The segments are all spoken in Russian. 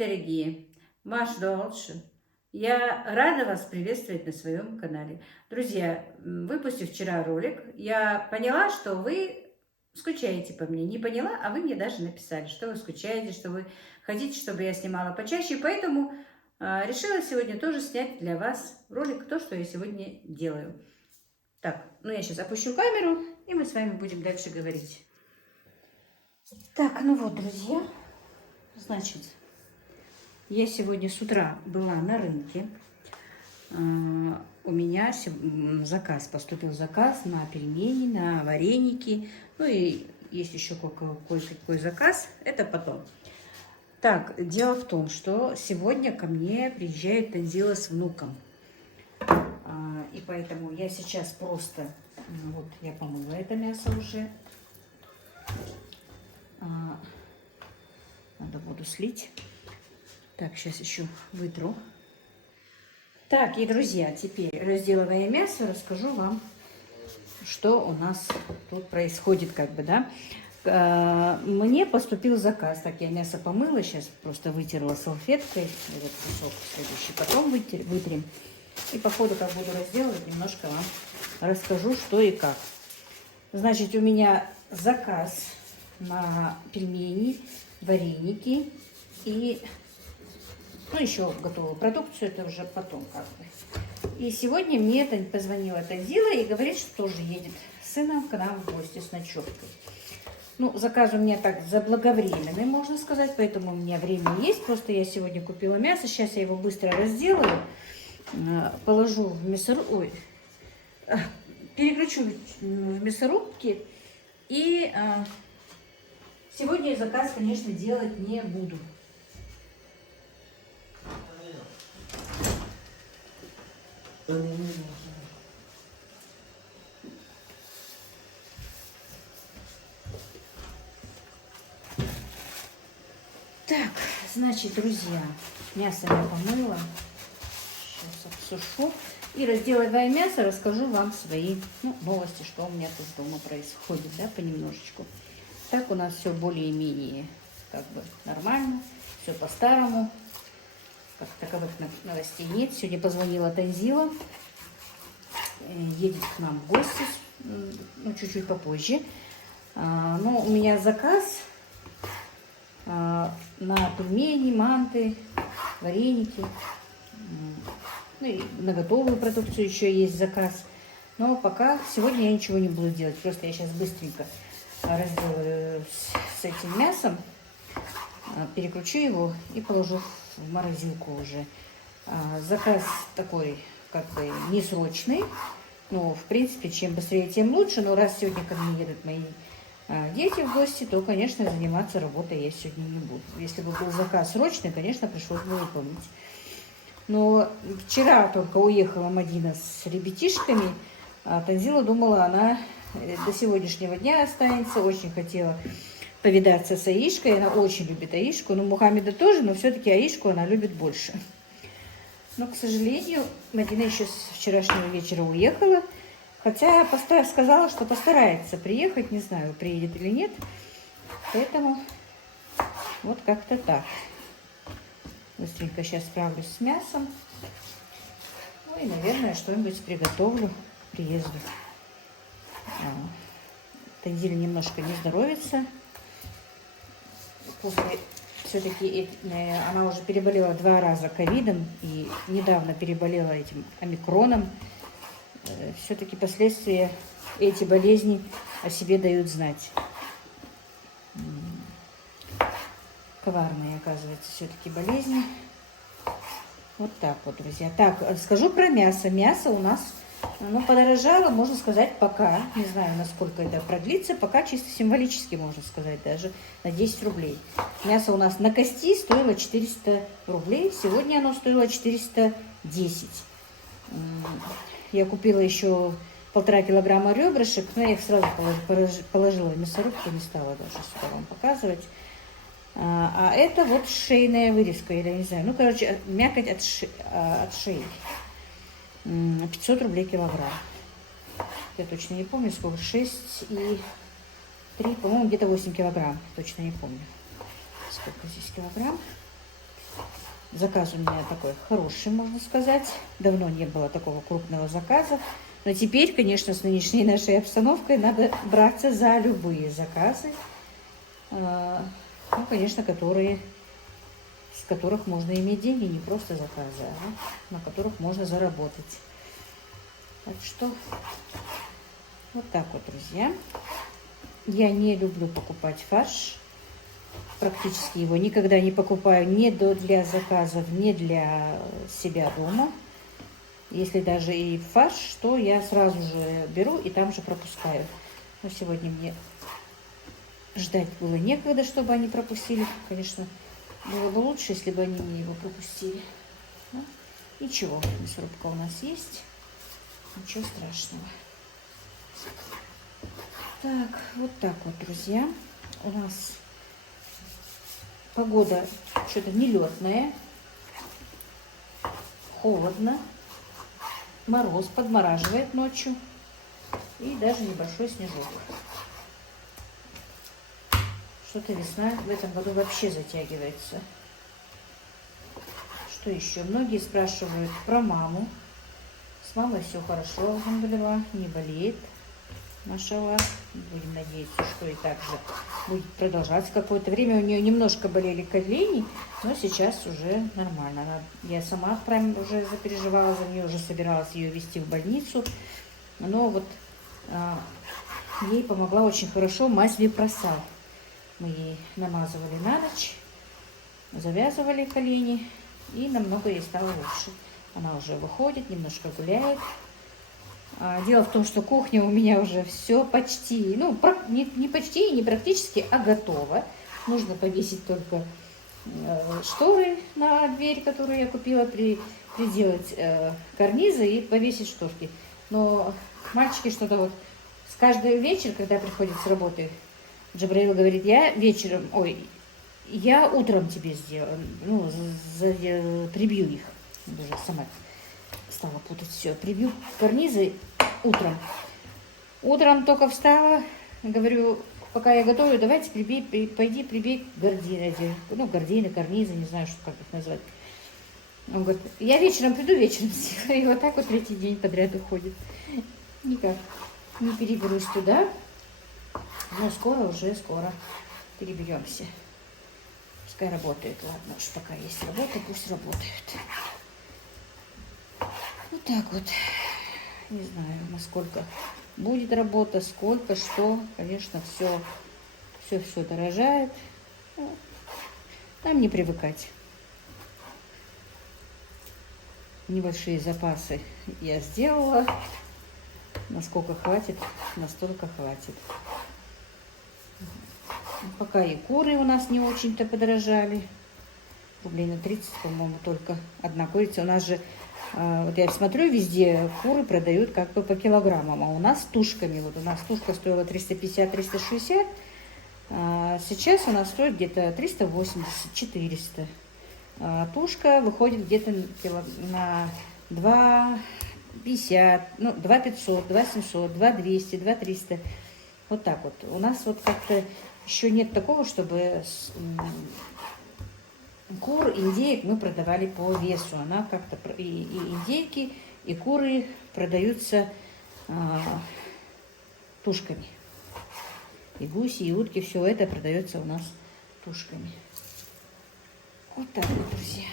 дорогие, Маш Долшин. Я рада вас приветствовать на своем канале. Друзья, выпустив вчера ролик, я поняла, что вы скучаете по мне. Не поняла, а вы мне даже написали, что вы скучаете, что вы хотите, чтобы я снимала почаще. Поэтому решила сегодня тоже снять для вас ролик, то, что я сегодня делаю. Так, ну я сейчас опущу камеру, и мы с вами будем дальше говорить. Так, ну вот, друзья, значит... Я сегодня с утра была на рынке. У меня поступил заказ на пельмени, на вареники. Ну и есть еще кое-какой заказ. Это потом. Так, дело в том, что сегодня ко мне приезжает Танзила с внуком. И поэтому я сейчас просто... Вот я помыла это мясо уже. Надо воду слить. Так, сейчас еще вытру. Так, и, друзья, теперь, разделывая мясо, расскажу вам, что у нас тут происходит, как бы, да. Мне поступил заказ. Так, я мясо помыла, сейчас просто вытерла салфеткой. Этот кусок следующий потом вытрем. И по ходу, как буду разделывать, немножко вам расскажу, что и как. Значит, у меня заказ на пельмени, вареники и... Ну, еще готовую продукцию, это уже потом как бы. И сегодня мне позвонила Танзила и говорит, что тоже едет с сыном к нам в гости с ночевкой. Ну, заказ у меня так заблаговременный, можно сказать, поэтому у меня время есть. Просто я сегодня купила мясо, сейчас я его быстро разделаю, положу в мясорубку, переключу в мясорубки. И сегодня я заказ, конечно, делать не буду. Так, значит, друзья, мясо я помыла. Сейчас обсушу. И разделывая мясо, расскажу вам свои новости, что у меня тут дома происходит, да, понемножечку. Так у нас все более-менее как бы нормально, все по-старому. Как таковых новостей нет. Сегодня позвонила Танзила. Едет к нам в гости, ну, чуть-чуть попозже. Но у меня заказ на пельмени, манты, вареники. Ну и на готовую продукцию еще есть заказ. Но пока сегодня я ничего не буду делать. Просто я сейчас быстренько разделаю с этим мясом, переключу его и положу в морозилку уже. Заказ такой, как бы, не срочный. Но, в принципе, чем быстрее, тем лучше. Но раз сегодня ко мне едут мои дети в гости, то, конечно, заниматься работой я сегодня не буду. Если бы был заказ срочный, конечно, пришлось бы выполнить. Но вчера только уехала Мадина с ребятишками. Танзила думала, она до сегодняшнего дня останется. Очень хотела повидаться с Аишкой. Она очень любит Аишку. Ну, Мухаммеда тоже, но все-таки Аишку она любит больше. Но, к сожалению, Мадина еще с вчерашнего вечера уехала. Хотя сказала, что постарается приехать. Не знаю, приедет или нет. Поэтому вот как-то так. Быстренько сейчас справлюсь с мясом. Ну и, наверное, что-нибудь приготовлю к приезду. Танзиле немножко не здоровится. Все-таки она уже переболела 2 раза ковидом и недавно переболела этим омикроном. Все-таки последствия эти болезни о себе дают знать. Коварные, оказывается, все-таки болезни. Вот так вот, друзья. Так, скажу про мясо. Мясо у нас, подорожало, можно сказать, пока. Не знаю, насколько это продлится. Пока чисто символически, можно сказать, даже на 10 рублей. Мясо у нас на кости стоило 400 рублей. Сегодня оно стоило 410. Я купила еще 1,5 килограмма ребрышек, но я их сразу положила в мясорубку, не стала даже сюда вам показывать. А это вот шейная вырезка, или не знаю, мякоть от шеи. 500 рублей килограмм. Я точно не помню, сколько, 6 и 3, по-моему, где-то 8 килограмм, точно не помню, сколько здесь килограмм. Заказ у меня такой хороший, можно сказать. Давно не было такого крупного заказа. Но теперь, конечно, с нынешней нашей обстановкой надо браться за любые заказы. Ну, конечно, с которых можно иметь деньги, не просто заказы, а на которых можно заработать. Так что вот так вот, друзья. Я не люблю покупать фарш. Практически его никогда не покупаю ни для заказов, ни для себя дома. Если даже и фарш, то я сразу же беру и там же пропускаю. Но сегодня мне ждать было некогда, чтобы они пропустили. Конечно, было бы лучше, если бы они мне его пропустили. Но ничего, мясорубка у нас есть. Ничего страшного. Так, вот так вот, друзья. У нас погода что-то нелетная. Холодно. Мороз подмораживает ночью. И даже небольшой снежок. Что-то весна в этом году вообще затягивается. Что еще? Многие спрашивают про маму. С мамой все хорошо, алхамдулилlah, не болеет. Машаллах. Будем надеяться, что и так же будет продолжаться какое-то время. У нее немножко болели колени, но сейчас уже нормально. Я сама прям уже запереживала за нее, уже собиралась ее везти в больницу. Но вот ей помогла очень хорошо мазь Випросал. Мы ей намазывали на ночь, завязывали колени, и намного ей стало лучше. Она уже выходит, немножко гуляет. Дело в том, что кухня у меня уже все почти, ну, не почти, не практически, а готова. Нужно повесить только шторы на дверь, которую я купила, приделать карнизы и повесить шторки. Но мальчики что-то вот с каждый вечер, когда приходят с работы, Джабраил говорит, я утром тебе сделаю, ну, прибью их. Уже сама стала путать все. Прибью карнизы утром. Утром только встала, говорю, пока я готовлю, давайте пойди прибей гардины, гардины, карнизы, не знаю, как их назвать. Он говорит, я вечером приду, вечером сделаю. И вот так вот третий день подряд уходит. Никак не переберусь туда. Но скоро переберемся. Пускай работает. Ладно уж, пока есть работа, пусть работают. Вот так вот. Не знаю, насколько будет работа, сколько, что. Конечно, все дорожает. Нам не привыкать. Небольшие запасы я сделала. Насколько хватит, настолько хватит. Пока и куры у нас не очень-то подорожали. Рублей на 30, по-моему, только одна курица. У нас же, вот я смотрю, везде куры продают как бы по килограммам. А у нас с тушками. Вот у нас тушка стоила 350-360. Сейчас у нас стоит где-то 380-400. Тушка выходит где-то на 2,50, ну, 2,500, 2,700, 2,200, 2,300. Вот так вот. У нас вот как-то еще нет такого, чтобы кур, индеек мы продавали по весу. Она как-то и индейки, и куры продаются тушками. И гуси, и утки, все это продается у нас тушками. Вот так вот, друзья.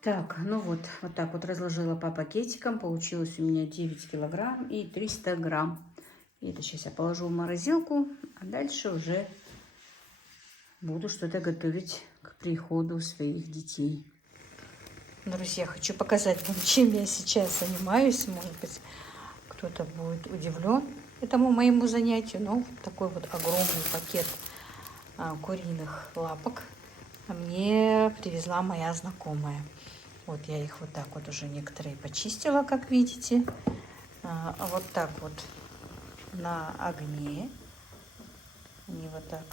Так, ну вот так вот разложила по пакетикам. Получилось у меня 9 килограмм и 300 грамм. И это сейчас я положу в морозилку, а дальше уже буду что-то готовить к приходу своих детей. Друзья, хочу показать вам, чем я сейчас занимаюсь. Может быть, кто-то будет удивлен этому моему занятию. Но такой вот огромный пакет куриных лапок мне привезла моя знакомая. Вот я их вот так вот уже некоторые почистила, как видите. Вот так вот на огне. Они вот так,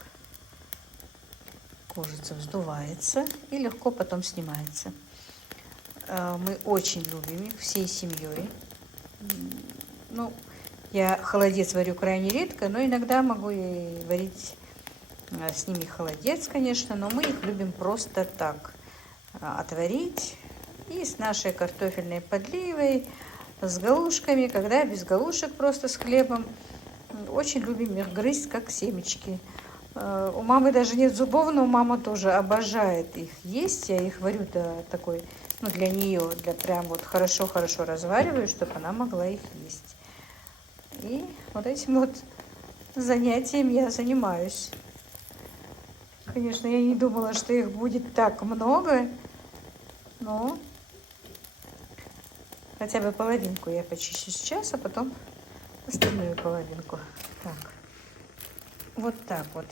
кожица вздувается и легко потом снимается. Мы очень любим их всей семьей. Ну, я холодец варю крайне редко, но иногда могу и варить с ними холодец, конечно, но мы их любим просто так отварить. И с нашей картофельной подливой, с галушками, когда без галушек, просто с хлебом. Очень любим их грызть, как семечки. У мамы даже нет зубов, но мама тоже обожает их есть. Я их варю до такой, ну, для нее, для прям вот хорошо-хорошо развариваю, чтобы она могла их есть. И вот этим вот занятием я занимаюсь. Конечно, я не думала, что их будет так много, но хотя бы половинку я почищу сейчас, а потом остальную половинку. Так, вот так вот.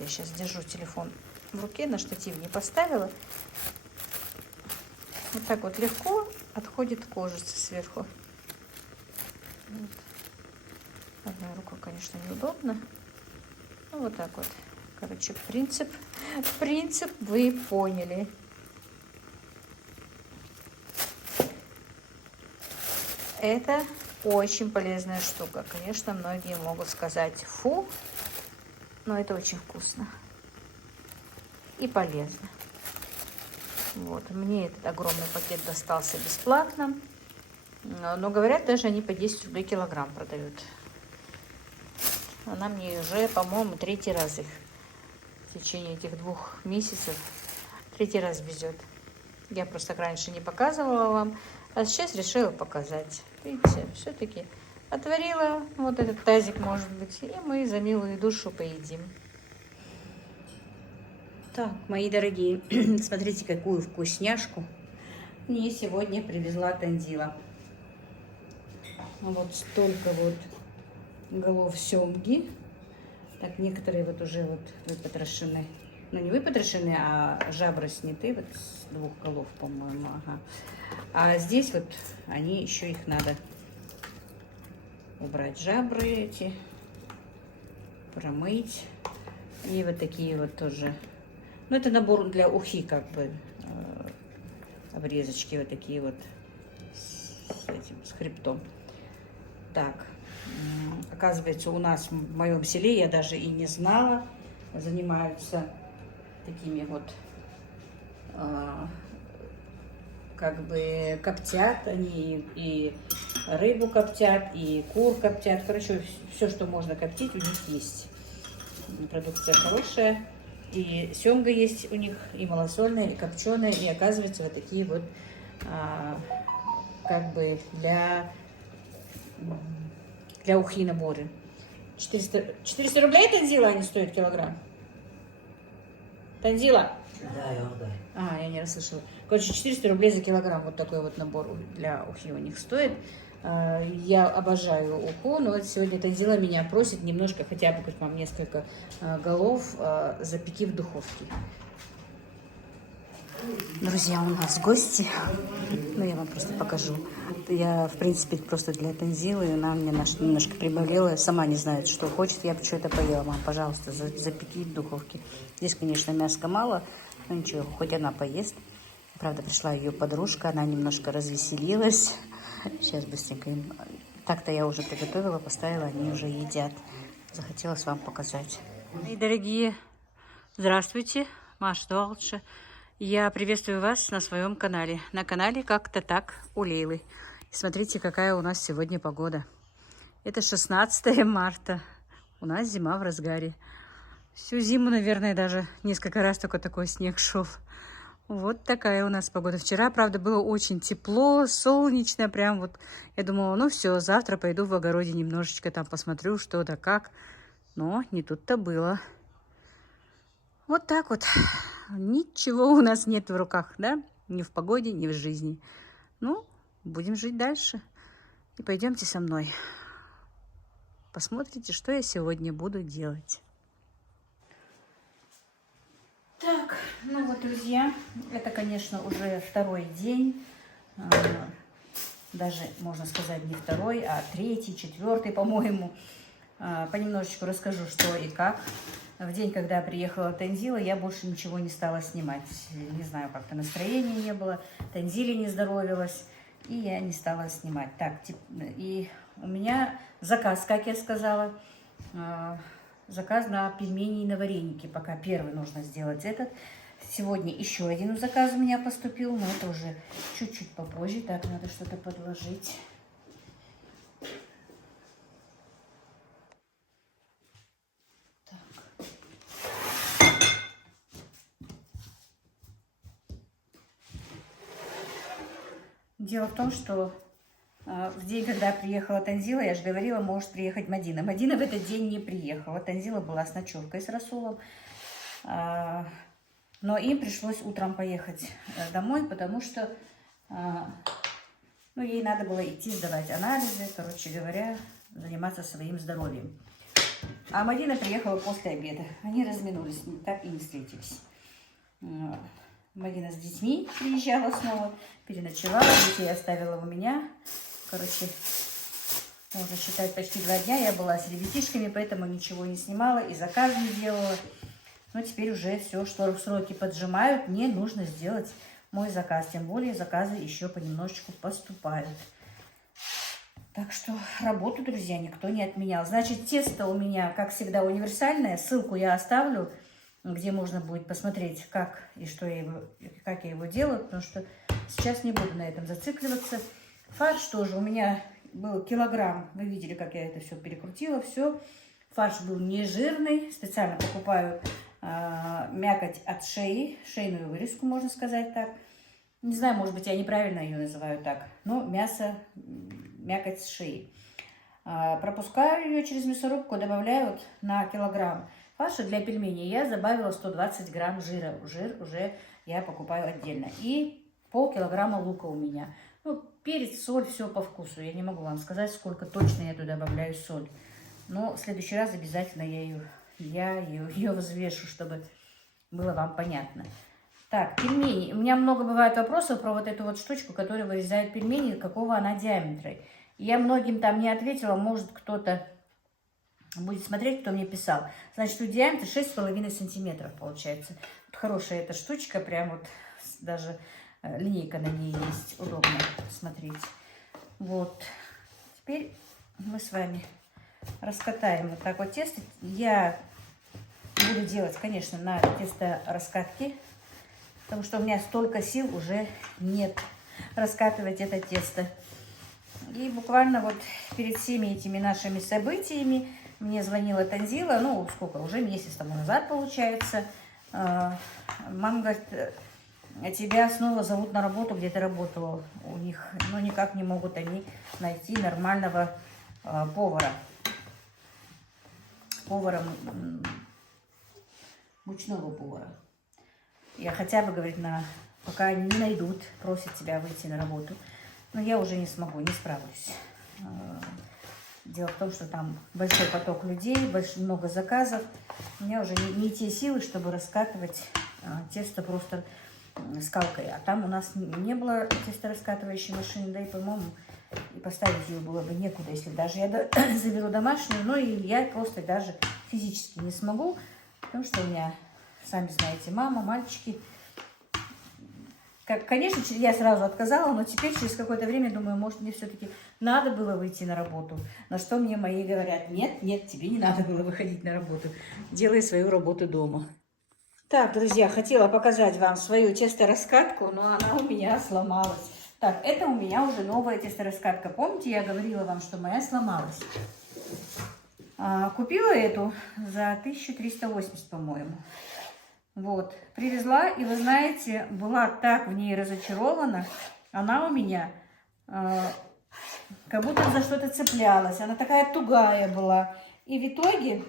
Я сейчас держу телефон в руке, на штатив не поставила. Вот так вот легко отходит кожица сверху. Вот. Одной рукой, конечно, неудобно. Ну, вот так вот. Короче, принцип вы поняли. Это очень полезная штука. Конечно, многие могут сказать фу, но это очень вкусно и полезно. Вот, мне этот огромный пакет достался бесплатно. Но говорят, даже они по 10 рублей килограмм продают. Она мне уже, по-моему, 3-й раз их в течение этих 2 месяцев 3-й раз везет. Я просто раньше не показывала вам, а сейчас решила показать. Видите, все-таки отварила вот этот тазик, может быть, и мы за милую душу поедим. Так, мои дорогие, смотрите, какую вкусняшку мне сегодня привезла Танзила. Вот столько вот голов семги. Так, некоторые вот уже вот выпотрошены. Ну, не выпотрошены, а жабры сняты вот с 2 голов, по-моему. Ага. А здесь вот они еще их надо убрать, жабры эти, промыть. И вот такие вот тоже. Ну, это набор для ухи, как бы, обрезочки вот такие вот с хребтом. Так, оказывается, у нас в моем селе, я даже и не знала, занимаются такими вот, как бы коптят они, и рыбу коптят, и кур коптят. Короче, все, что можно коптить, у них есть. Продукция хорошая. И семга есть у них, и малосольная, и копченая, и оказывается вот такие вот, как бы для ухи наборы. 400 рублей, Танзила, они стоят килограмм? Танзила? Да, я Я не расслышала. Короче, 400 рублей за килограмм вот такой вот набор для ухи у них стоит. Я обожаю уху, но вот сегодня Танзила меня просит немножко, хотя бы хоть вам несколько голов, запеки в духовке. Друзья, у нас гости. Ну, я вам просто покажу. Я, в принципе, просто для Танзилы. Она мне немножко приболела. Сама не знает, что хочет. Я что-то поела. Мам, пожалуйста, запеки в духовке. Здесь, конечно, мяска мало. Но ничего, хоть она поест. Правда, пришла ее подружка. Она немножко развеселилась. Сейчас быстренько им... Так-то я уже приготовила, поставила. Они уже едят. Захотелось вам показать. Мои дорогие, здравствуйте. Маша Долча. Я приветствую вас на своем канале. На канале «Как-то так» у Лейлы. И смотрите, какая у нас сегодня погода. Это 16 марта. У нас зима в разгаре. Всю зиму, наверное, даже несколько раз только такой снег шел. Вот такая у нас погода. Вчера, правда, было очень тепло, солнечно, прям вот. Я думала, ну все, завтра пойду в огороде немножечко там посмотрю, что да как. Но не тут-то было. Вот так вот. Ничего у нас нет в руках, да? Ни в погоде, ни в жизни. Ну, будем жить дальше. И пойдемте со мной. Посмотрите, что я сегодня буду делать. Так, ну вот, друзья, это, конечно, уже второй день. Даже, можно сказать, не второй, а третий, четвертый, по-моему. Понемножечку расскажу, что и как. В день, когда приехала Танзила, я больше ничего не стала снимать. Не знаю, как-то настроения не было, Танзиле не здоровилась, и я не стала снимать. Так, и у меня заказ, как я сказала, заказ на пельмени и на вареники. Пока первый нужно сделать этот. Сегодня еще один заказ у меня поступил, но это уже чуть-чуть попозже. Так, надо что-то подложить. Дело в том, что в день, когда приехала Танзила, я же говорила, может приехать Мадина. Мадина в этот день не приехала. Танзила была с ночевкой с Расулом. Но им пришлось утром поехать домой, потому что ну, ей надо было идти сдавать анализы, короче говоря, заниматься своим здоровьем. А Мадина приехала после обеда. Они разминулись, так и не встретились. Мадина с детьми приезжала снова, переночевала, детей оставила у меня. Короче, можно считать, почти 2 дня я была с ребятишками, поэтому ничего не снимала и заказ не делала. Но теперь уже все, что сроки поджимают, мне нужно сделать мой заказ. Тем более заказы еще понемножечку поступают. Так что работу, друзья, никто не отменял. Значит, тесто у меня, как всегда, универсальное. Ссылку я оставлю, где можно будет посмотреть, как и что как я его делаю, потому что сейчас не буду на этом зацикливаться. Фарш тоже у меня был килограмм. Вы видели, как я это все перекрутила. Все. Фарш был не жирный. Специально покупаю мякоть от шеи. Шейную вырезку, можно сказать так. Не знаю, может быть, я неправильно ее называю так. Но мясо, мякоть с шеи. Пропускаю ее через мясорубку, добавляю вот на килограмм фарша для пельменей. Я добавила 120 грамм жира. Жир уже я покупаю отдельно. И полкилограмма лука у меня. Ну, перец, соль, все по вкусу. Я не могу вам сказать, сколько точно я туда добавляю соль. Но в следующий раз обязательно я ее взвешу, чтобы было вам понятно. Так, пельмени. У меня много бывает вопросов про вот эту вот штучку, которая вырезает пельмени, какого она диаметра. Я многим там не ответила, может кто-то будет смотреть, кто мне писал. Значит, у диаметра 6,5 сантиметров получается. Вот хорошая эта штучка, прям вот даже линейка на ней есть, удобно смотреть. Вот. Теперь мы с вами раскатаем вот так вот тесто. Я буду делать, конечно, на тесто-раскатке, потому что у меня столько сил уже нет раскатывать это тесто. И буквально вот перед всеми этими нашими событиями мне звонила Танзила, ну, сколько, уже месяц тому назад, получается. Мама говорит, тебя снова зовут на работу, где ты работала. У них, ну, никак не могут они найти нормального повара. Мучного повара. Я хотя бы, говорит, пока не найдут, просят тебя выйти на работу. Но я уже не смогу, не справлюсь. Дело в том, что там большой поток людей, много заказов. У меня уже не те силы, чтобы раскатывать тесто просто скалкой. А там у нас не было тесто-раскатывающей машины, да и, по-моему, и поставить ее было бы некуда, если даже я заберу домашнюю. Но и я просто даже физически не смогу, потому что у меня, сами знаете, мама, мальчики. Конечно, я сразу отказала, но теперь через какое-то время думаю, может, мне все-таки надо было выйти на работу. На что мне мои говорят, нет, тебе не надо было выходить на работу. Делай свою работу дома. Так, друзья, хотела показать вам свою тесто-раскатку, но она у меня сломалась. Так, это у меня уже новая тесто-раскатка. Помните, я говорила вам, что моя сломалась. Купила эту за 1380, по-моему. Вот, привезла, и вы знаете, была так в ней разочарована. Она у меня как будто за что-то цеплялась. Она такая тугая была. И в итоге,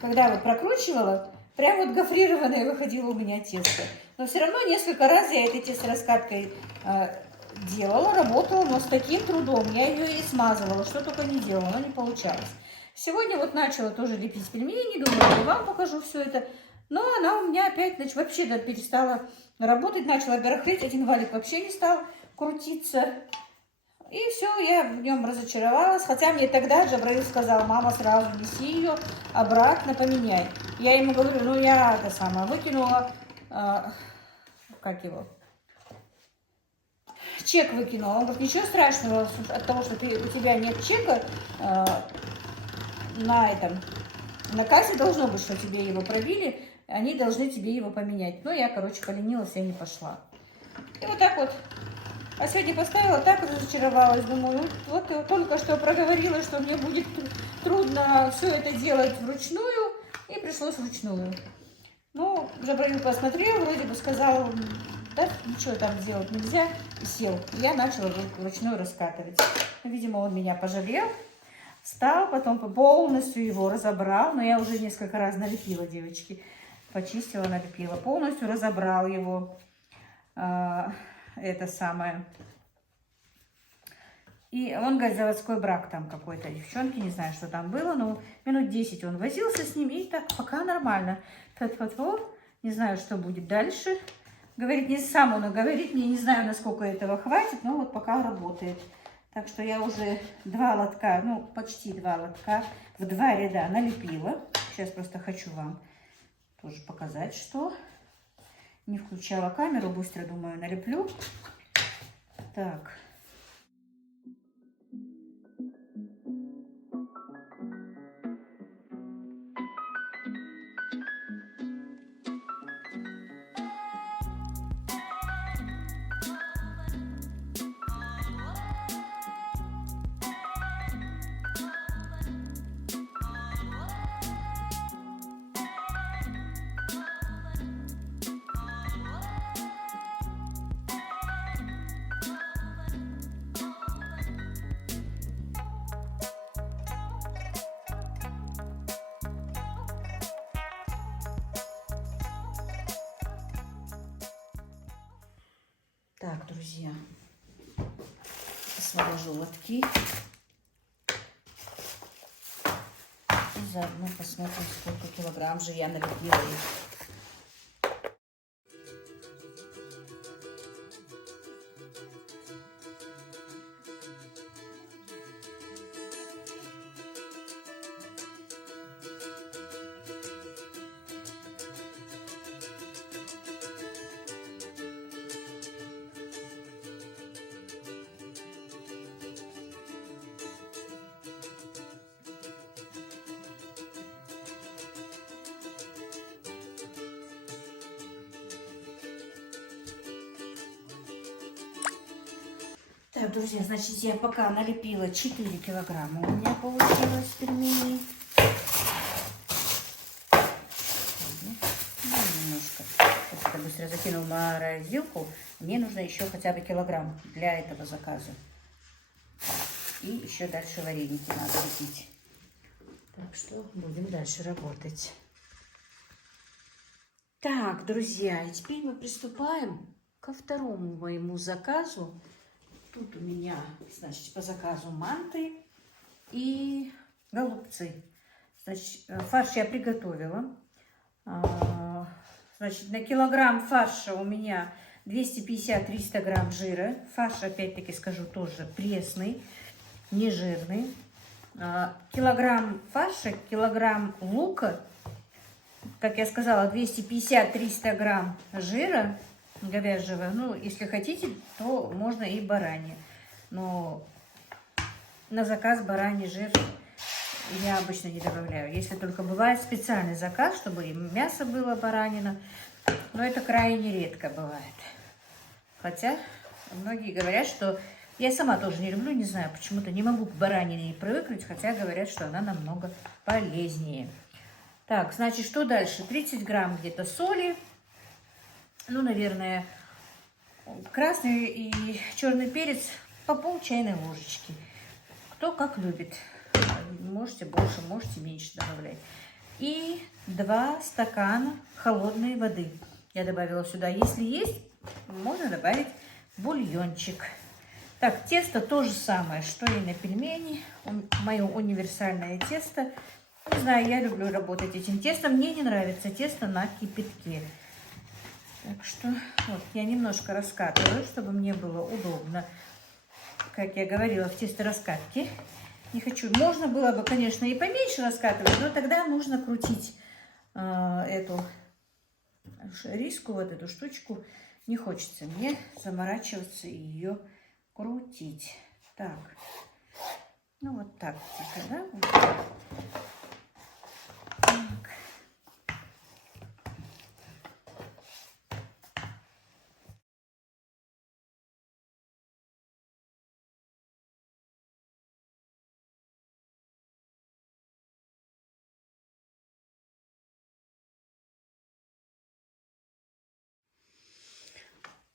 когда вот прокручивала, прям вот гофрированное выходило у меня тесто. Но все равно несколько раз я этой тестораскаткой делала, работала, но с таким трудом. Я ее и смазывала, что только не делала, но не получалось. Сегодня вот начала тоже лепить пельмени, думаю, и вам покажу все это. Но она у меня опять, значит, вообще перестала работать, начала барахлить, один валик вообще не стал крутиться. И все, я в нем разочаровалась. Хотя мне тогда Джабраил сказал, мама, сразу неси ее обратно, поменяй. Я ему говорю, ну я это самое выкинула, как его, чек выкинула. Он говорит, ничего страшного от того, что у тебя нет чека, на кассе должно быть, что тебе его пробили, они должны тебе его поменять. Но я, короче, поленилась, я не пошла. И вот так вот. А сегодня поставила, так разочаровалась. Думаю, вот только что проговорила, что мне будет трудно все это делать вручную, и пришлось вручную. Ну, Джабраил посмотрел, вроде бы сказал, да, ничего там сделать нельзя, и сел. Я начала вручную раскатывать. Видимо, он меня пожалел. Встал, потом полностью его разобрал, но я уже несколько раз налепила, девочки, почистила, налепила, полностью разобрал его, это самое. И он, говорит, заводской брак там какой-то девчонки, не знаю, что там было, но минут 10 он возился с ним, и так пока нормально. Не знаю, что будет дальше. Говорит, не сам он говорит, мне не знаю, насколько этого хватит, но вот пока работает. Так что я уже 2 лотка, ну почти 2 лотка в 2 ряда налепила. Сейчас просто хочу вам тоже показать, что не включала камеру, быстро, думаю, налеплю. Так. Так, друзья, освобожу лотки. И заодно посмотрим, сколько килограмм же я налепила их. Так, друзья, значит, я пока налепила 4 килограмма. У меня получилось пельменей. Ну, немножко. Вот это быстро закинул в морозилку. Мне нужно еще хотя бы килограмм для этого заказа. И еще дальше вареники надо лепить. Так что будем дальше работать. Так, друзья, и теперь мы приступаем ко второму моему заказу. Тут у меня, значит, по заказу манты и голубцы. Значит, фарш я приготовила. Значит, на килограмм фарша у меня 250-300 грамм жира. Фарш, опять-таки скажу, тоже пресный, не жирный. Килограмм фарша, килограмм лука. Как я сказала, 250-300 грамм жира говяжьего. Ну, если хотите, то можно и бараньи. Но на заказ бараний жир я обычно не добавляю. Если только бывает специальный заказ, чтобы и мясо было баранина. Но это крайне редко бывает. Хотя многие говорят, что... Я сама тоже не люблю, не знаю, почему-то не могу к баранине привыкнуть, хотя говорят, что она намного полезнее. Так, значит, что дальше? 30 грамм где-то соли. Ну, наверное, красный и черный перец по пол чайной ложечки. Кто как любит. Можете больше, можете меньше добавлять. И 2 стакана холодной воды я добавила сюда. Если есть, можно добавить бульончик. Так, тесто то же самое, что и на пельмени. Мое универсальное тесто. Не знаю, я люблю работать этим тестом. Мне не нравится тесто на кипятке. Так что вот я немножко раскатываю, чтобы мне было удобно. Как я говорила, в тестораскатке. Не хочу. Можно было бы, конечно, и поменьше раскатывать, но тогда нужно крутить эту риску, вот эту штучку. Не хочется мне заморачиваться и ее крутить. Так. Ну вот так тихо, да? Вот так.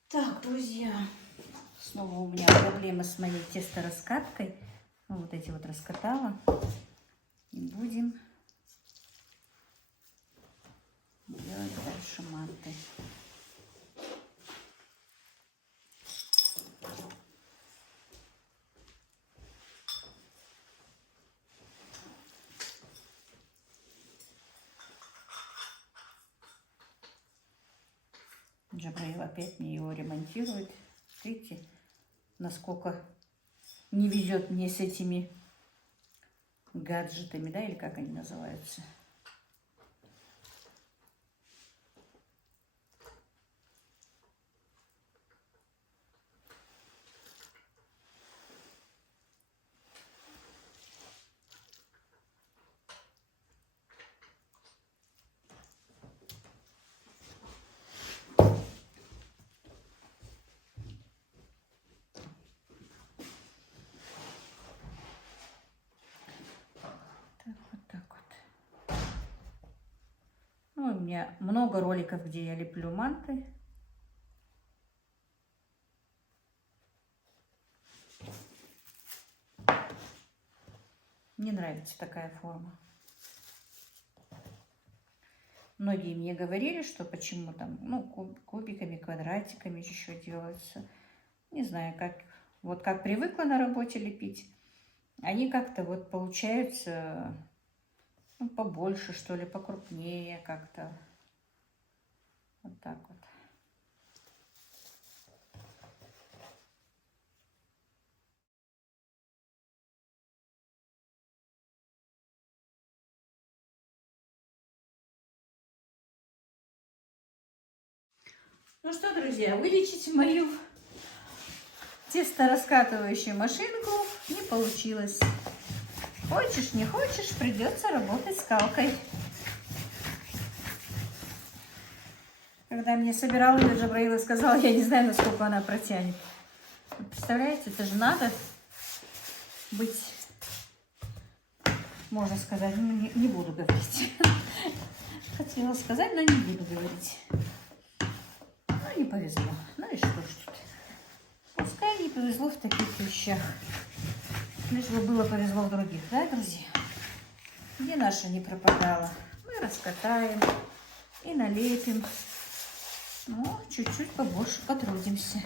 Так, друзья, снова у меня проблемы с моей тестораскаткой. Вот эти вот раскатала. И будем делать дальше манты. Джабраил опять мне его ремонтирует. Видите, насколько не везет мне с этими гаджетами, да, или как они называются. Ну, у меня много роликов, где я леплю манты. Мне нравится такая форма. Многие мне говорили, что почему там, ну, кубиками, квадратиками еще делаются. Не знаю, как, вот как привыкла на работе лепить. Они как-то вот получаются, ну, побольше, что ли, покрупнее как-то. Вот так вот. Ну что, друзья, вылечить мою тесто-раскатывающую машинку не получилось. Хочешь, не хочешь, придется работать скалкой. Когда мне собирал ее, Джабраил сказал, я не знаю, насколько она протянет. Представляете, это же надо быть, можно сказать, ну, не буду говорить. Хотела сказать, но не буду говорить. Ну, не повезло. Ну и что ж тут. Пускай не повезло в таких вещах. Лишь бы было повезло в других, да, друзья? Где наша не пропадала? Мы раскатаем и налепим. Ну, чуть-чуть побольше потрудимся.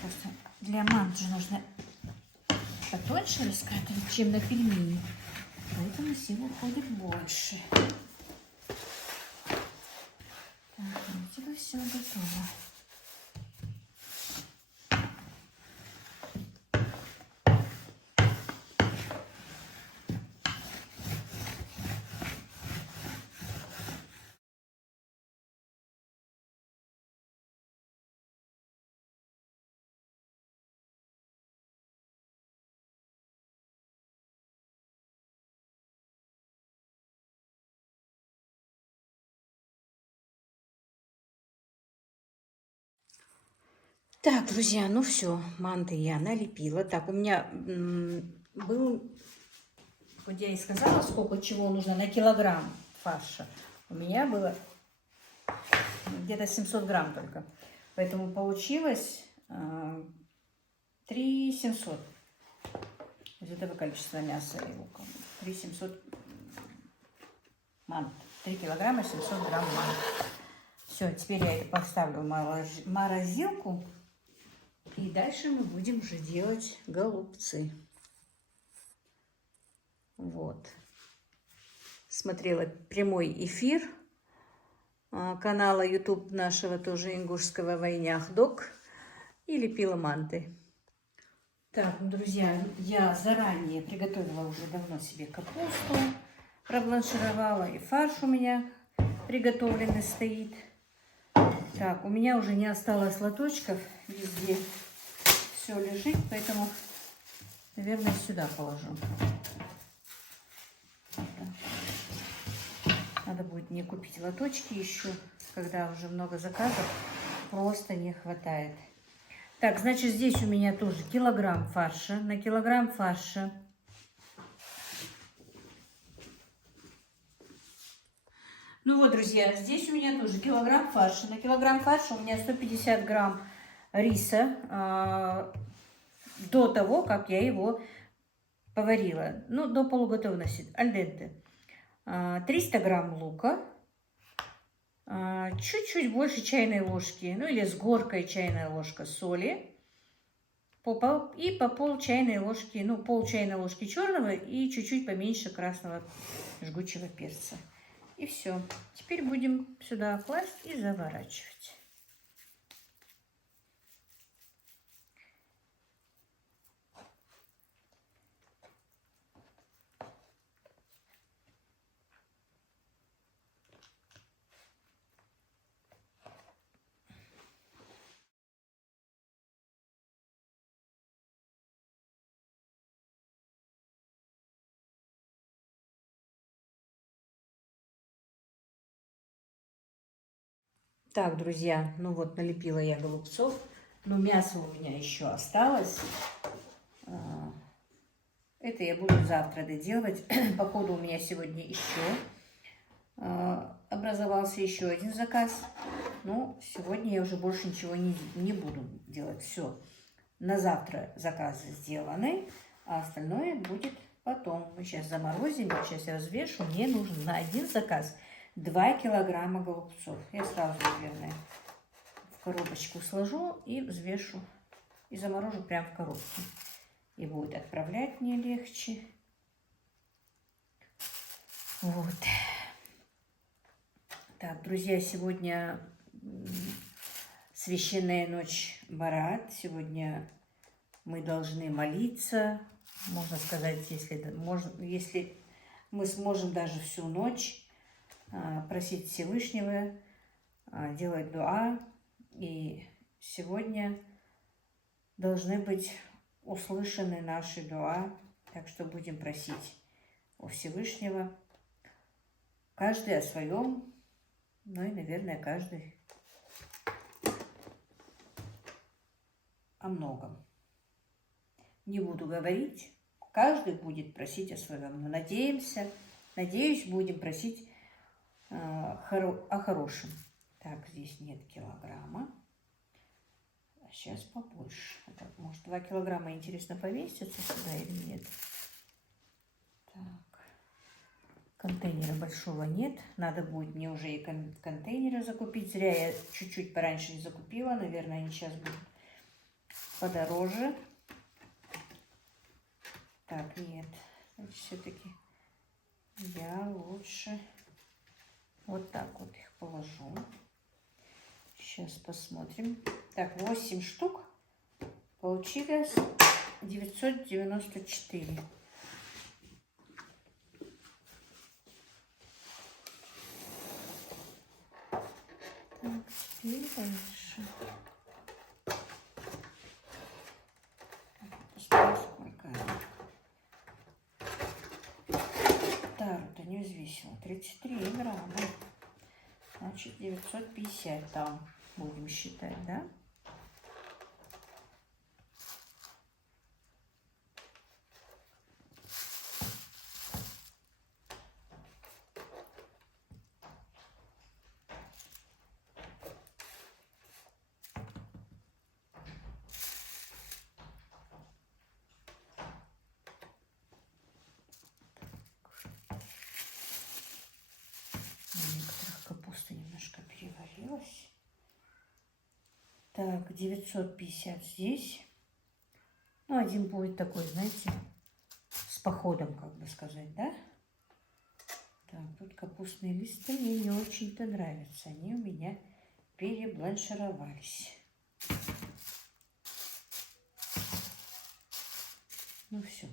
Просто для мант же нужно потоньше раскатывать, чем на пельмени. Поэтому сил уходит больше. Так, ну, все готово. Так, друзья, ну все, манты я налепила. Так, у меня был, вот я и сказала, сколько чего нужно на килограмм фарша. У меня было где-то 700 грамм только. Поэтому получилось 3 700 из этого количества мяса и лука. 3 700 мант. 3 килограмма 700 грамм мант. Все, теперь я это поставлю в морозилку. И дальше мы будем уже делать голубцы. Вот. Смотрела прямой эфир канала YouTube нашего тоже ингушского Войнях Док и лепила манты. Так, ну, друзья, я заранее приготовила уже давно себе капусту, пробланшировала, и фарш у меня приготовленный стоит. Так, у меня уже не осталось лоточков, везде все лежит, поэтому, наверное, сюда положу. Надо будет мне купить лоточки еще, когда уже много заказов, просто не хватает. Так, значит, здесь у меня тоже килограмм фарша. На килограмм фарша ну вот, друзья, здесь у меня тоже килограмм фарша. На килограмм фарша у меня 150 грамм риса до того, как я его поварила. Ну, до полуготовности, аль денте. 300 грамм лука. Чуть-чуть больше чайной ложки, ну или с горкой чайная ложка соли. И по пол чайной ложки, ну, пол чайной ложки черного и чуть-чуть поменьше красного жгучего перца. И все. Теперь будем сюда класть и заворачивать. Так, друзья, ну вот налепила я голубцов, но мясо у меня еще осталось. Это я буду завтра доделывать. Походу у меня сегодня еще образовался еще один заказ. Но сегодня я уже больше ничего не буду делать. Все, на завтра заказы сделаны, а остальное будет потом. Мы сейчас заморозим, сейчас я взвешу. Мне нужно на один заказ 2 килограмма голубцов. Я сразу, наверное, в коробочку сложу и взвешу. И заморожу прямо в коробке. И будет отправлять мне легче. Вот. Так, друзья, сегодня священная ночь Барат. Сегодня мы должны молиться. Можно сказать, если мы сможем даже всю ночь просить Всевышнего, делать дуа. И сегодня должны быть услышаны наши дуа. Так что будем просить у Всевышнего. Каждый о своем. Ну и, наверное, каждый о многом. Не буду говорить. Каждый будет просить о своем. Но надеюсь, будем просить о хорошем. Так, здесь нет килограмма. А сейчас побольше. Может, 2 килограмма, интересно, поместится сюда или нет? Так. Контейнера большого нет. Надо будет мне уже и контейнеры закупить. Зря я чуть-чуть пораньше не закупила. Наверное, они сейчас будут подороже. Так, нет. Все-таки я лучше вот так вот их положу. Сейчас посмотрим. Так, 8 штук. Получилось 994. Так, теперь дальше. Посмотрим, сколько. Тару-то не взвесила. 33 грамма. Значит, 950 там будем считать, да? Так, 950 здесь. Ну, один будет такой, знаете, с походом, как бы сказать, да? Так, тут капустные листы мне не очень-то нравятся. Они у меня перебланшировались. Ну, все.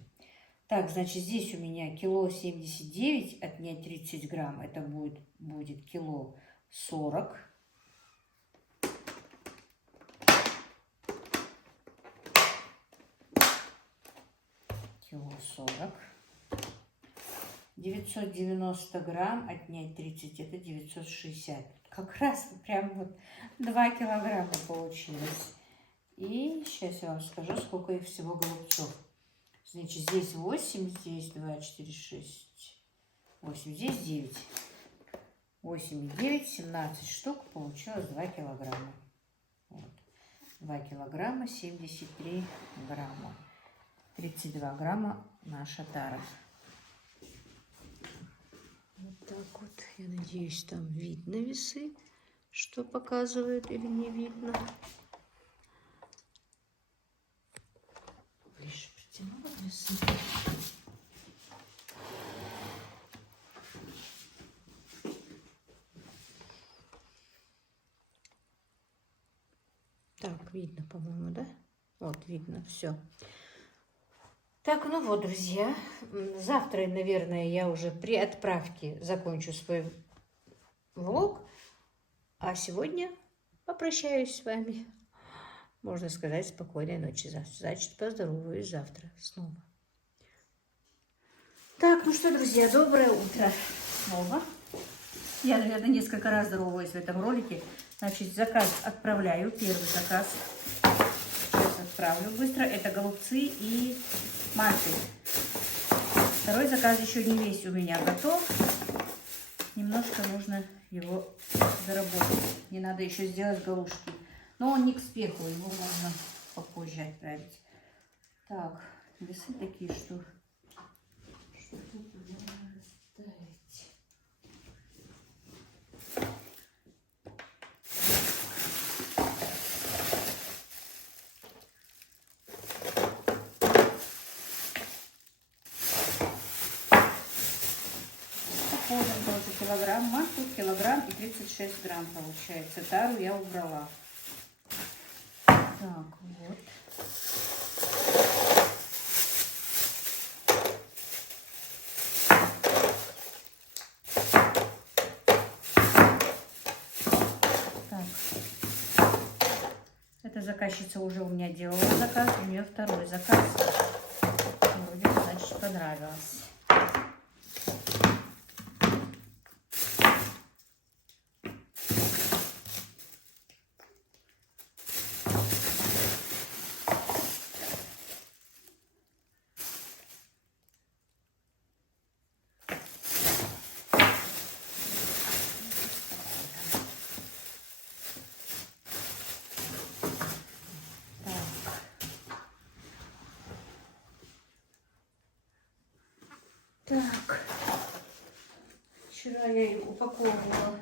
Так, значит, здесь у меня кило 79, отнять 30 грамм. Это будет кило 40. Кило 40. 990 грамм отнять 30, это 960. Как раз прям вот 2 килограмма получилось. И сейчас я вам скажу, сколько их всего голубцов. Значит, здесь 8, здесь 2, 4, 6, 8, здесь 9. 8 и 9, 17 штук, получилось 2 килограмма. Вот. 2 килограмма, 73 грамма. 32 грамма наша тара. Вот так вот. Я надеюсь, там видно весы, что показывает или не видно. Ближе притянула весы. Так, видно, по-моему, да? Вот, видно, все. Так, ну вот, друзья, завтра, наверное, я уже при отправке закончу свой влог, а сегодня попрощаюсь с вами. Можно сказать, спокойной ночи. Значит, поздороваюсь завтра снова. Так, ну что, друзья, доброе утро снова. Я, наверное, несколько раз здороваюсь в этом ролике. Значит, заказ отправляю, первый заказ. Сейчас отправлю быстро. Это голубцы и манты. Второй заказ еще не весь у меня готов. Немножко нужно его доработать. Не надо еще сделать галушки. Но он не к спеху, его можно попозже отправить. Так, весы такие, что тут ставить. Походом тоже килограмм, масло килограмм и 36 грамм получается. Тару я убрала. Так, вот. Так. Эта заказчица уже у меня делала заказ, у нее второй заказ. Вроде, значит, понравилось. Так, вчера я ее упаковывала.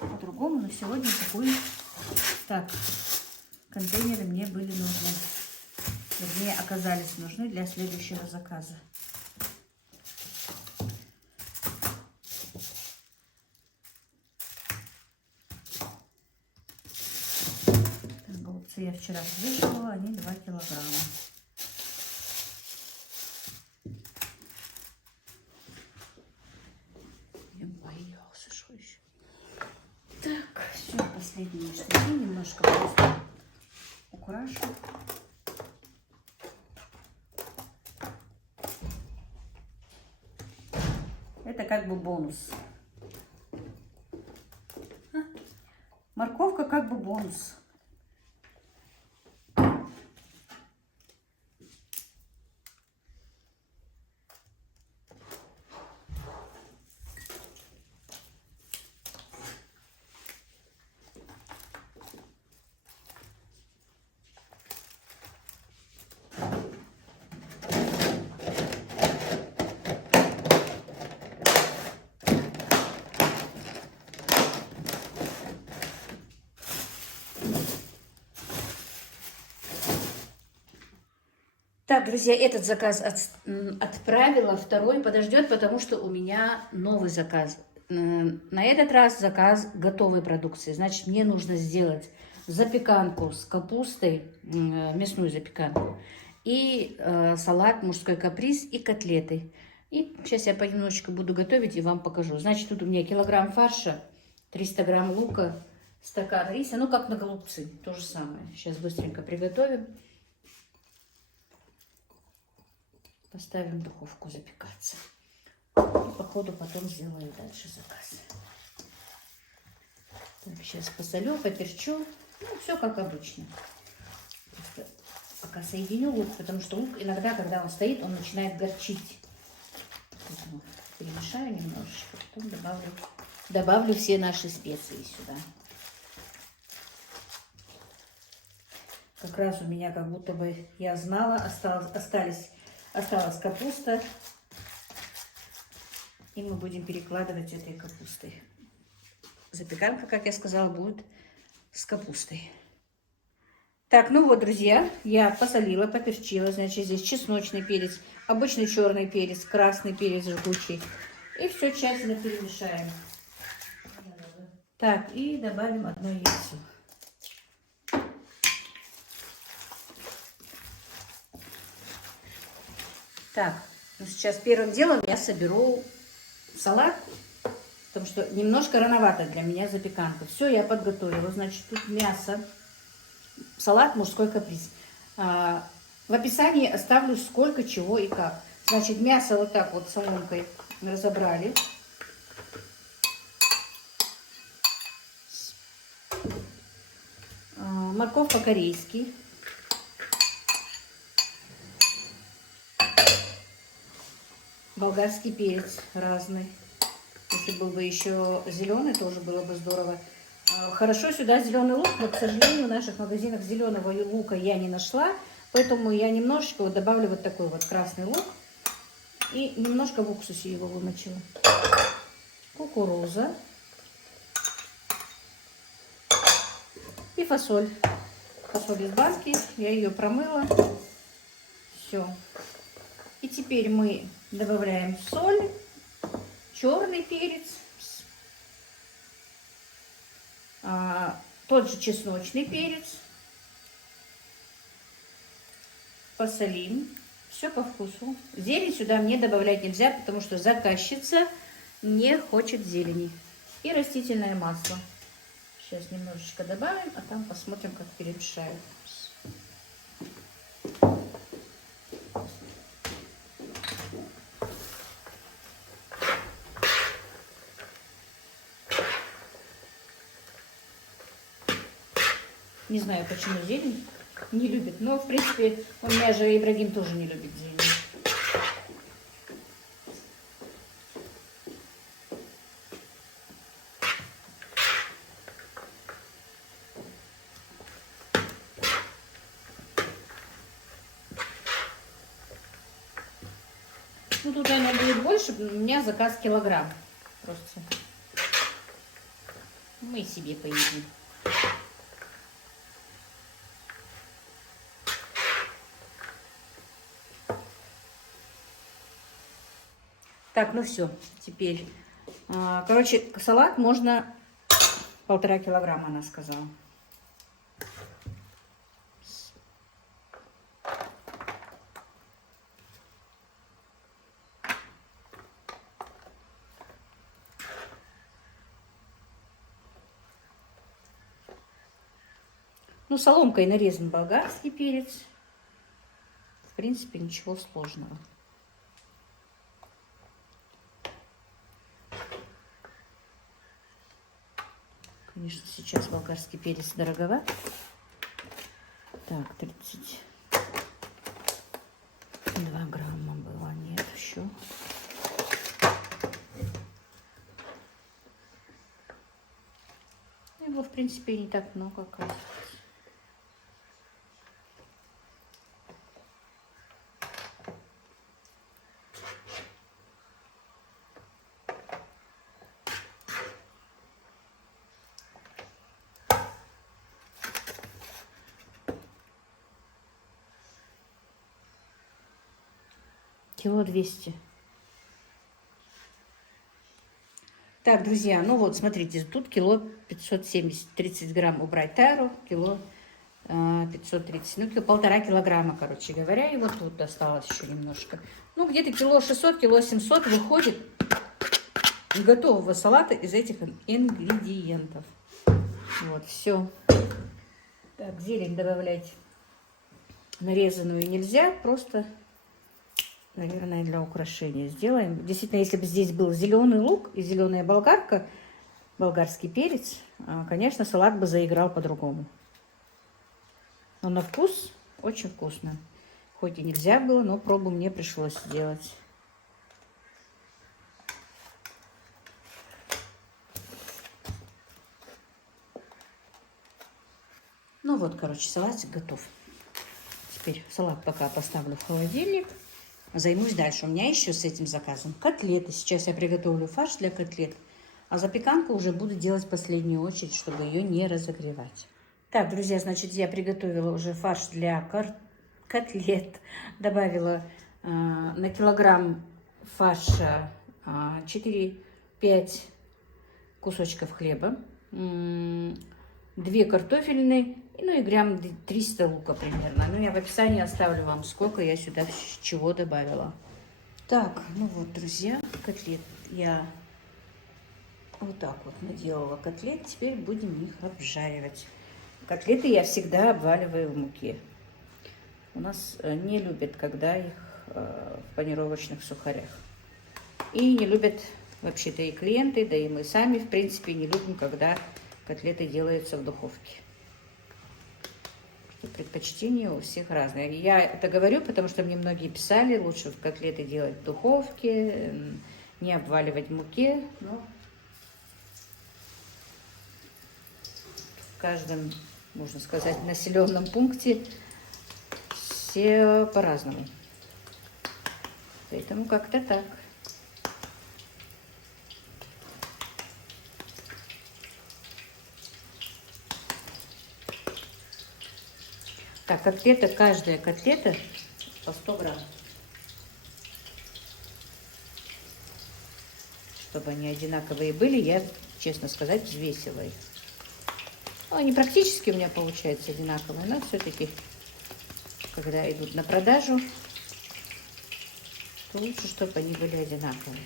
По-другому, но сегодня такой. Так, контейнеры мне были нужны. Вернее, оказались нужны для следующего заказа. Я вчера взвешивала, они 2 килограмма. Я боялся, что еще. Так, все, последние штуки. Немножко просто украшу. Это как бы бонус. Морковка как бы бонус. Так, друзья, этот заказ отправила, второй подождет, потому что у меня новый заказ. На этот раз заказ готовой продукции. Значит, мне нужно сделать запеканку с капустой, мясную запеканку, и салат «Мужской каприз» и котлеты. И сейчас я понемножечку буду готовить и вам покажу. Значит, тут у меня килограмм фарша, 300 грамм лука, стакан риса, ну как на голубцы, то же самое. Сейчас быстренько приготовим. Поставим в духовку запекаться. И по ходу потом сделаю дальше заказ. Так, сейчас посолю, поперчу. Ну, все как обычно. Просто пока соединю лук, потому что лук иногда, когда он стоит, он начинает горчить. Поэтому перемешаю немножечко, потом добавлю все наши специи сюда. Как раз у меня как будто бы, я знала, осталась капуста. И мы будем перекладывать этой капустой. Запеканка, как я сказала, будет с капустой. Так, ну вот, друзья, я посолила, поперчила. Значит, здесь чесночный перец, обычный черный перец, красный перец жгучий. И все тщательно перемешаем. Так, и добавим одно яйцо. Так, ну сейчас первым делом я соберу салат, потому что немножко рановато для меня запеканка. Все, я подготовила. Значит, тут мясо, салат «Мужской каприз». В описании оставлю сколько, чего и как. Значит, мясо вот так вот соломкой разобрали. Морковь по-корейски. Болгарский перец разный. Если был бы еще зеленый, тоже было бы здорово. Хорошо сюда зеленый лук, но, к сожалению, в наших магазинах зеленого лука я не нашла. Поэтому я немножечко вот добавлю вот такой вот красный лук. И немножко в уксусе его вымочила. Кукуруза. И фасоль. Фасоль из банки. Я ее промыла. Все. И теперь мы добавляем соль, черный перец, тот же чесночный перец. Посолим. Все по вкусу. Зелень сюда мне добавлять нельзя, потому что заказчица не хочет зелени. И растительное масло. Сейчас немножечко добавим, а там посмотрим, как перемешаем. Не знаю, почему зелень не любит. Но, в принципе, у меня же Ибрагим тоже не любит зелень. Ну, тут, наверное, будет больше. У меня заказ килограмм. Просто мы себе поедим. Так, ну все, теперь, короче, салат можно 1,5 килограмма, она сказала. Ну, соломкой нарезан болгарский перец. В принципе, ничего сложного. Конечно, сейчас болгарский перец дороговат. Так, 32 грамма было. Нет, еще. Его, в принципе, не так много, оказывается. Кило 200. Так, друзья, ну вот, смотрите, тут кило 570, 30 грамм убрать тару, кило 530, ну, полтора килограмма, короче говоря, и вот тут осталось еще немножко. Ну, где-то кило 600, кило 700 выходит готового салата из этих ингредиентов. Вот, все. Так, зелень добавлять нарезанную нельзя, просто, наверное, для украшения сделаем. Действительно, если бы здесь был зеленый лук и зеленая болгарка, болгарский перец, конечно, салат бы заиграл по-другому. Но на вкус очень вкусно. Хоть и нельзя было, но пробу мне пришлось сделать. Ну вот, короче, салатик готов. Теперь салат пока поставлю в холодильник. Займусь дальше. У меня еще с этим заказом котлеты. Сейчас я приготовлю фарш для котлет. А запеканку уже буду делать в последнюю очередь, чтобы ее не разогревать. Так, друзья, значит, я приготовила уже фарш для котлет. Добавила на килограмм фарша 4-5 кусочков хлеба, 2 картофельные, ну и грамм 300 лука примерно. Ну, я в описании оставлю вам, сколько я сюда чего добавила. Так, ну вот, друзья, котлет я вот так вот наделала котлет. Теперь будем их обжаривать. Котлеты я всегда обваливаю в муке. У нас не любят, когда их в панировочных сухарях. И не любят вообще-то и клиенты, да и мы сами, в принципе, не любим, когда котлеты делаются в духовке. Предпочтения у всех разные. Я это говорю, потому что мне многие писали, лучше котлеты делать в духовке, не обваливать в муке. Но в каждом, можно сказать, населенном пункте все по-разному. Поэтому как-то так. Так, котлета, каждая котлета по 100 грамм. Чтобы они одинаковые были, я, честно сказать, взвесила их. Ну, они практически у меня получаются одинаковые, но все-таки, когда идут на продажу, то лучше, чтобы они были одинаковые.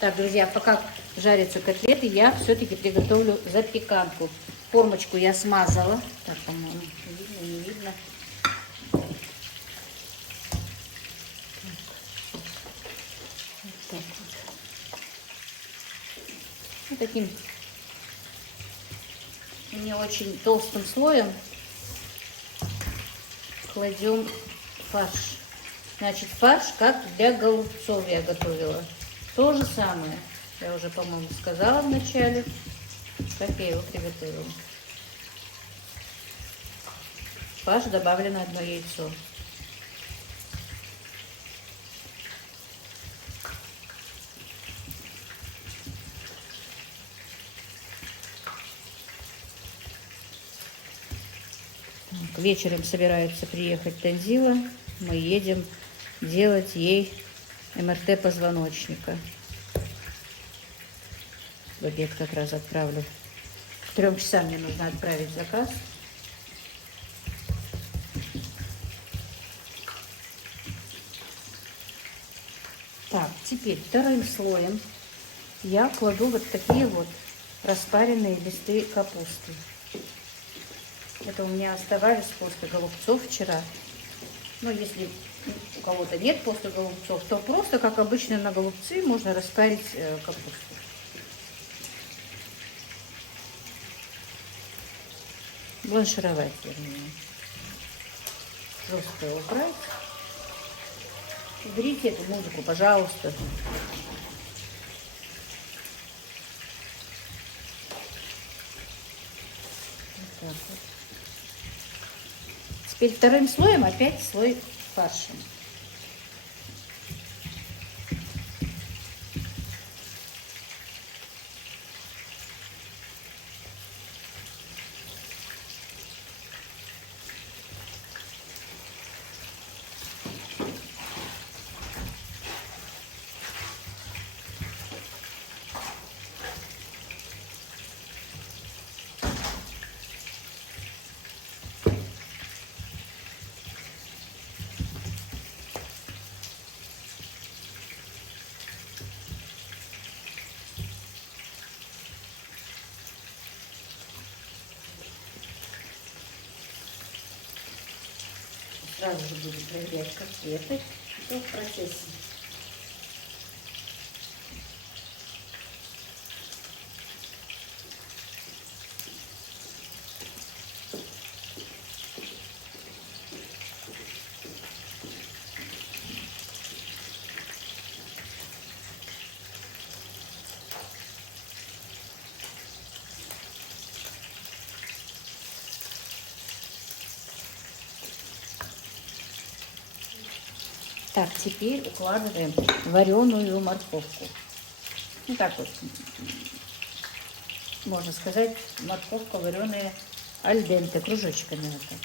Так, друзья, пока жарятся котлеты, я все-таки приготовлю запеканку. Формочку я смазала. Так, по-моему, видно, не видно. Вот так вот. Вот таким не очень толстым слоем кладем фарш. Значит, фарш как для голубцов я готовила. То же самое, я уже, по-моему, сказала в начале, как я его приготовила. В фарш добавлено 1 яйцо. Вечером собирается приехать Танзила. Мы едем делать ей МРТ позвоночника. В обед как раз отправлю. К 3 часам мне нужно отправить заказ. Так, теперь вторым слоем я кладу вот такие вот распаренные листы капусты. Это у меня оставались после голубцов вчера. Но если у кого-то нет после голубцов, то просто, как обычно, на голубцы можно распарить капусту. бланшировать, вернее. Просто убрать. Уберите эту музыку, пожалуйста. Вот так вот. Теперь вторым слоем опять слой фарша. Сразу же буду проверять котлеты. Все в процессе. Так, теперь укладываем вареную морковку. Ну так вот, можно сказать, морковка вареная аль денте, кружочками вот так.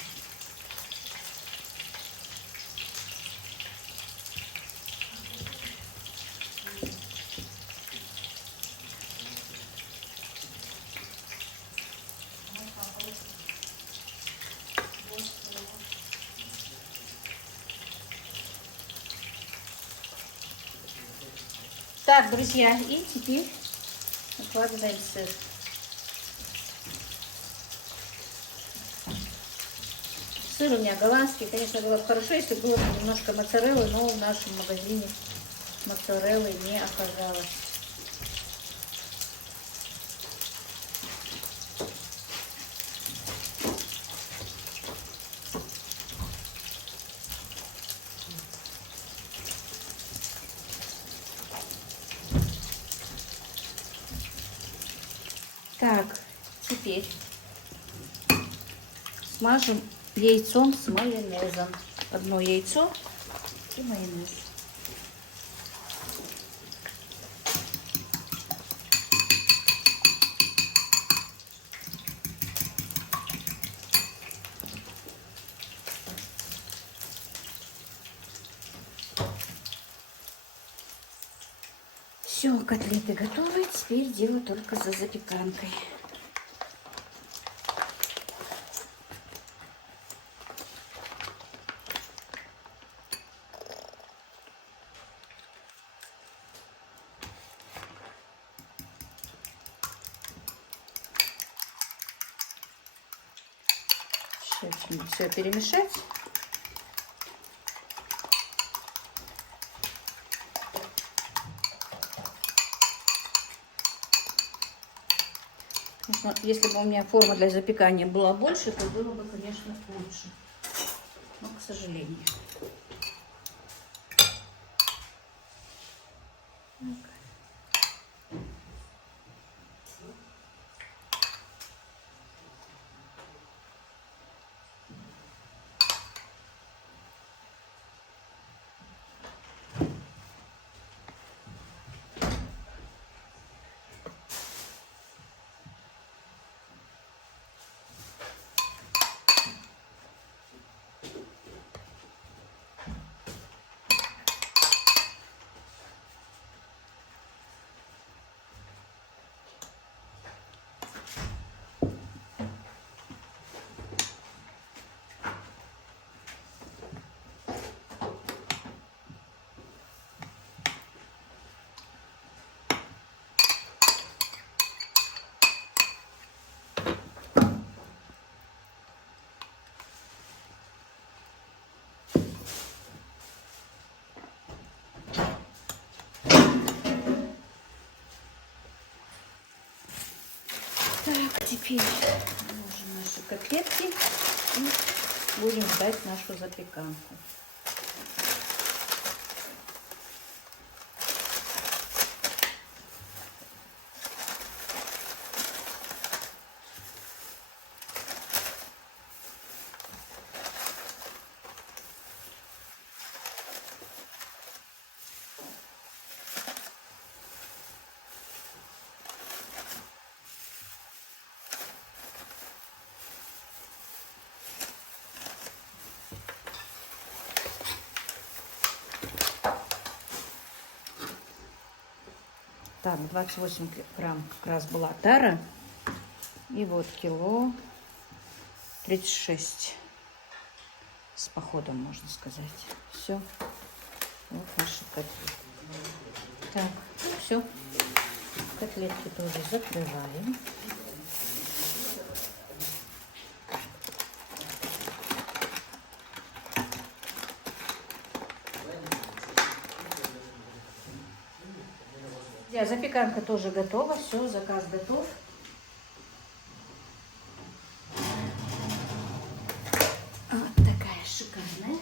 Так, друзья, и теперь накладываем сыр. Сыр у меня голландский, конечно, было бы хорошо, если было бы немножко моцареллы, но в нашем магазине моцареллы не оказалось. Так, теперь смажем яйцом с майонезом. Одно яйцо и майонез. Все, котлеты готовы. Теперь дело только за запеканкой. Сейчас все перемешать. Если бы у меня форма для запекания была больше, то было бы, конечно, лучше. Но, к сожалению. Так. Так, теперь ложим наши котлетки и будем ждать нашу запеканку. Так, 28 грамм как раз была тара. И вот кило 36 с походом, можно сказать. Все. Вот наши котлетки. Так, все. Котлетки тоже закрываем. Запеканка тоже готова. Все, заказ готов. Вот такая шикарная.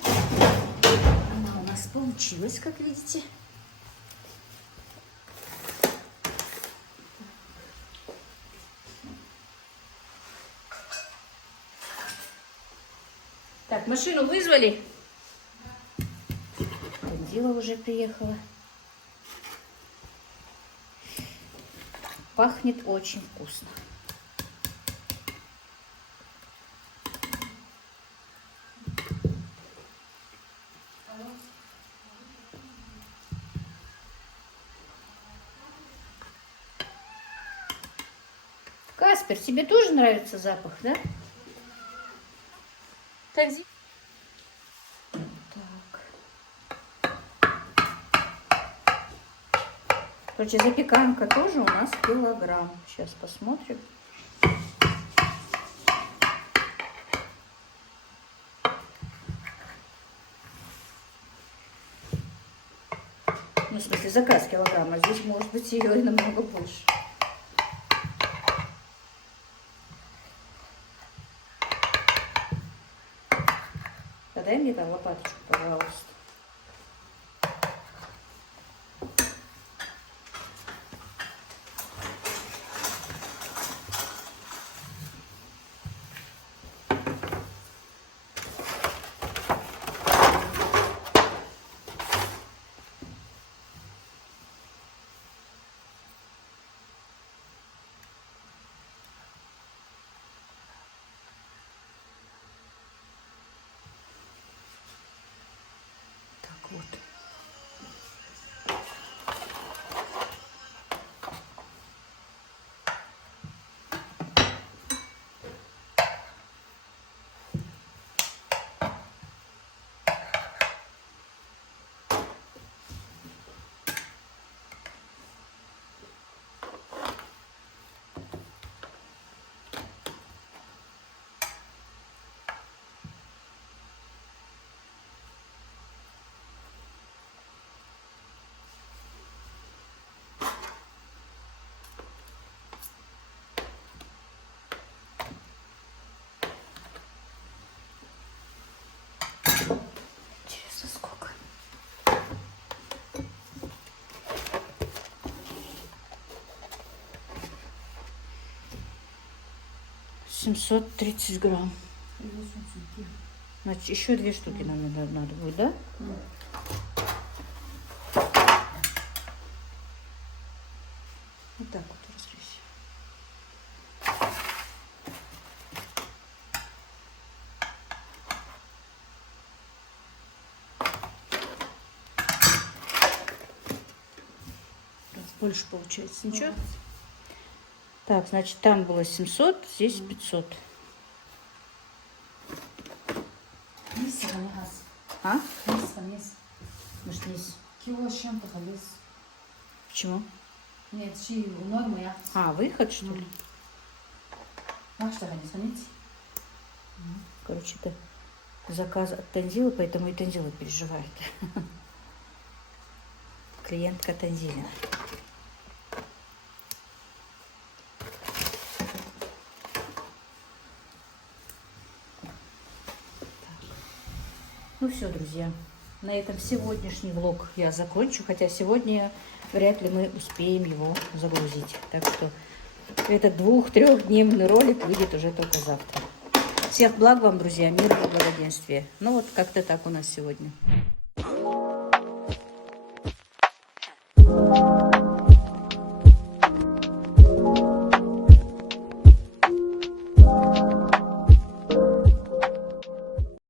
Она у нас получилась, как видите. Так, машину вызвали. Тандила уже приехала. Пахнет очень вкусно. Каспер, тебе тоже нравится запах, да? Танзи. Короче, запеканка тоже у нас килограмм. Сейчас посмотрим. Ну, в смысле, заказ килограмм, а здесь может быть ее и намного больше. Подай мне там лопаточку, пожалуйста. Вот. Интересно, сколько? $730 грамм. Значит, еще 2 штуки нам надо будет, да? Вот так вот разрезь. Больше получается, ничего? Так, значит, там было 700, здесь 500. А? Может, низ? Кило с чем-то полез. Почему? Нет, чьи нормы я. А, выход, что ли? А что, не звоните? Короче, это заказ от Танзилы, поэтому и Танзила переживает. Клиентка Танзилина. Ну все, друзья, на этом сегодняшний влог я закончу, хотя сегодня вряд ли мы успеем его загрузить. Так что этот 2-3-дневный ролик выйдет уже только завтра. Всех благ вам, друзья, мира и благоденствия. Ну вот как-то так у нас сегодня.